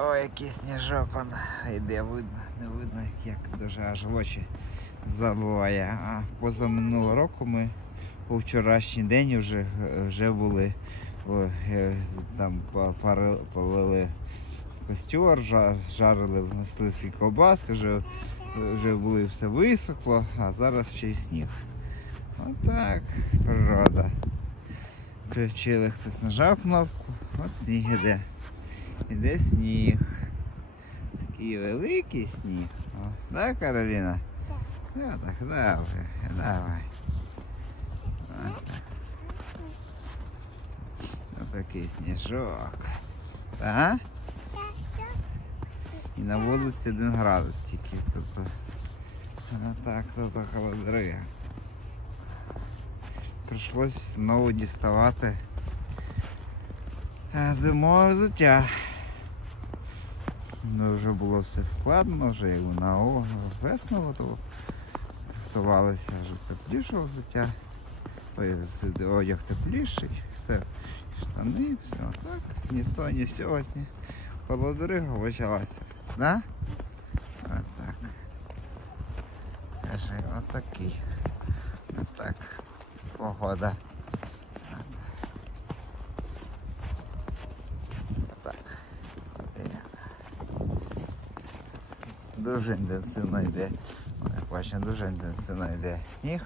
Ой, який сніжок он йде, видно, не видно, як дуже аж в очі забуває. А позаминулого року ми у вчорашній день вже були, там полили костер, жарили мисливські ковбаски, вже були все висохло, а зараз ще й сніг. Отак природа. Включили, хтось нажав кнопку, от сніг іде. Іде сніг. Такий великий сніг. О, да, Кароліна? Так. Так, давай. Ось такий сніжок. Так? І на вулиці 1 градус тільки. Так, тут холодрига. Прийшлось знову діставати зимове взуття. Вже було все складно, вже якби на весну готувалися, вже тепліше взуття. Одяг тепліший, все, штани, все так, ні з того, ні з сьогодні. Холодрига почалася, да? Отак. Кажи, отакий. Отак. Погода. Отак. Дуже інтенсивно йде. Як бачите, дуже інтенсивно йде сніг.